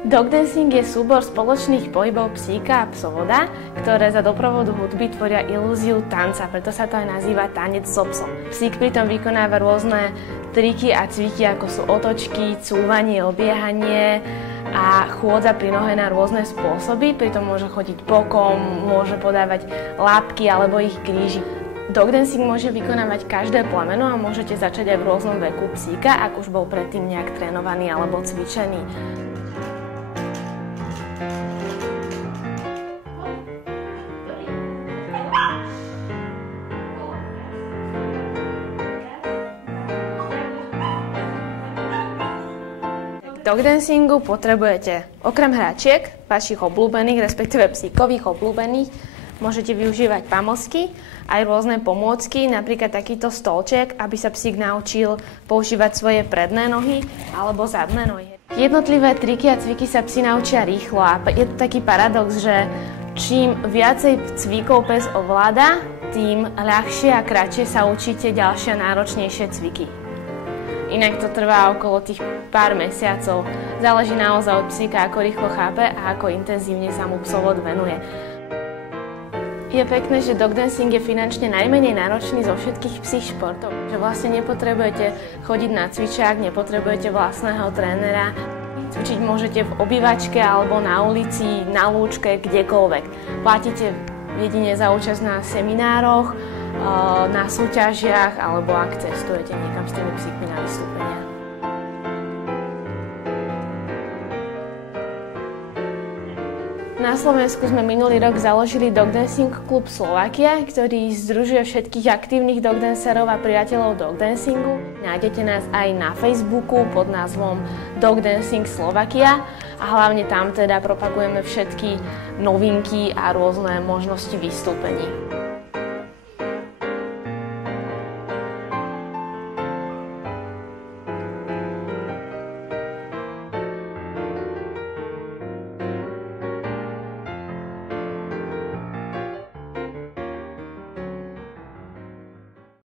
Dog dancing je súbor spoločných pohybov psíka a psovoda, ktoré za doprovodu hudby tvoria ilúziu tanca, preto sa to aj nazýva tanec so psom. Psík pritom vykonáva rôzne triky a cviky, ako sú otočky, cúvanie, obiehanie a chôdza pri nohe na rôzne spôsoby, pritom môže chodiť bokom, môže podávať lápky alebo ich kríži. Dog dancing môže vykonávať každé plemeno a môžete začať aj v rôznom veku psíka, ak už bol predtým nejak trénovaný alebo cvičený. K dog dancingu potrebujete okrem hračiek, vašich obľúbených, respektíve psíkových obľúbených, môžete využívať pamosky, aj rôzne pomôcky, napríklad takýto stolček, aby sa psík naučil používať svoje predné nohy alebo zadné nohy. Jednotlivé triky a cviky sa psi naučia rýchlo a je to taký paradox, že čím viacej cvikov pes ovláda, tým ľahšie a kratšie sa učíte ďalšie náročnejšie cviky. Inak to trvá okolo tých pár mesiacov. Záleží naozaj od psíka, ako rýchlo chápe a ako intenzívne sa mu psovod venuje. Je pekné, že dog dancing je finančne najmenej náročný zo všetkých psích športov. Že vlastne nepotrebujete chodiť na cvičák, nepotrebujete vlastného trénera. Cvičiť môžete v obývačke alebo na ulici, na lúčke, kdekoľvek. Platíte jedine za účasť na seminároch, na súťažiach alebo ak cestujete niekam s tými psíkmi na vystúpenia. Na Slovensku sme minulý rok založili Dog Dancing klub Slovakia, ktorý združuje všetkých aktívnych dogdancerov a priateľov dog dancingu. Nájdete nás aj na Facebooku pod názvom Dog Dancing Slovakia a hlavne tam teda propagujeme všetky novinky a rôzne možnosti vystúpení.